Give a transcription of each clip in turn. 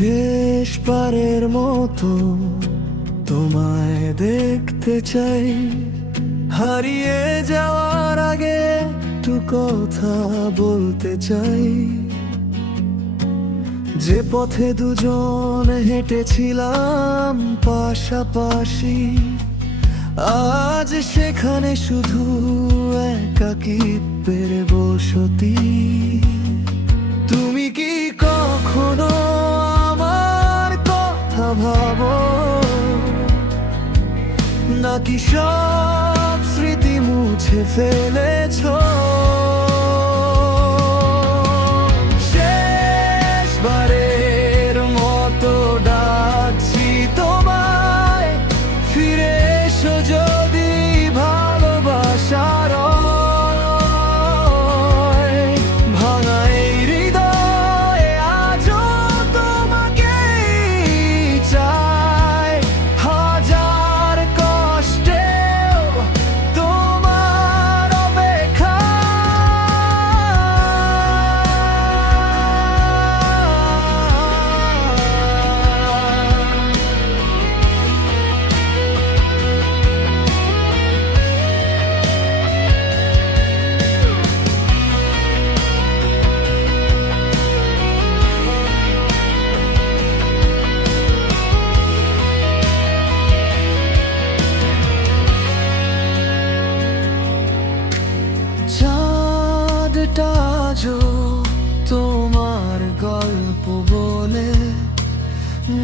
শেষবারের মতো তোমায় দেখতে চাই, হারিয়ে যাওয়ার আগে একটু কথা বলতে চাই। যে পথে দুজন হেঁটেছিলাম পাশাপাশি, আজ সেখানে শুধু একাকিত্বের বসতি। তুমি কি কখনো আমার কথা ভাবো, নাকি সব স্মৃতি মুছে ফেলেছো? শেষবারের মতো ডাকছি তোমায়, ফিরে এসো যদি ভালোবাসার ভাঙা এই হৃদয়ে আজও তোমাকেই চাই। হাজার কষ্টেও তোমার অপেক্ষা। চাঁদটা আজও তোমার গল্প বলে,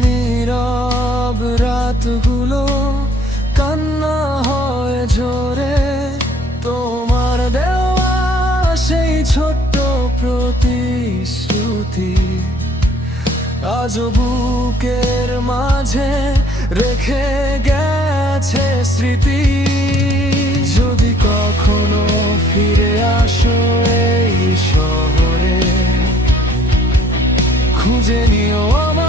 নীরব রাতগুলো কান্না হয় ঝরে। তোমার দেওয়া সেই ছোট্ট প্রতিশ্রুতি আজও বুকের মাঝে রেখে গেছে স্মৃতি। যদি কখনো ফিরে আসো এই শহরে, খুঁজে নিও আমার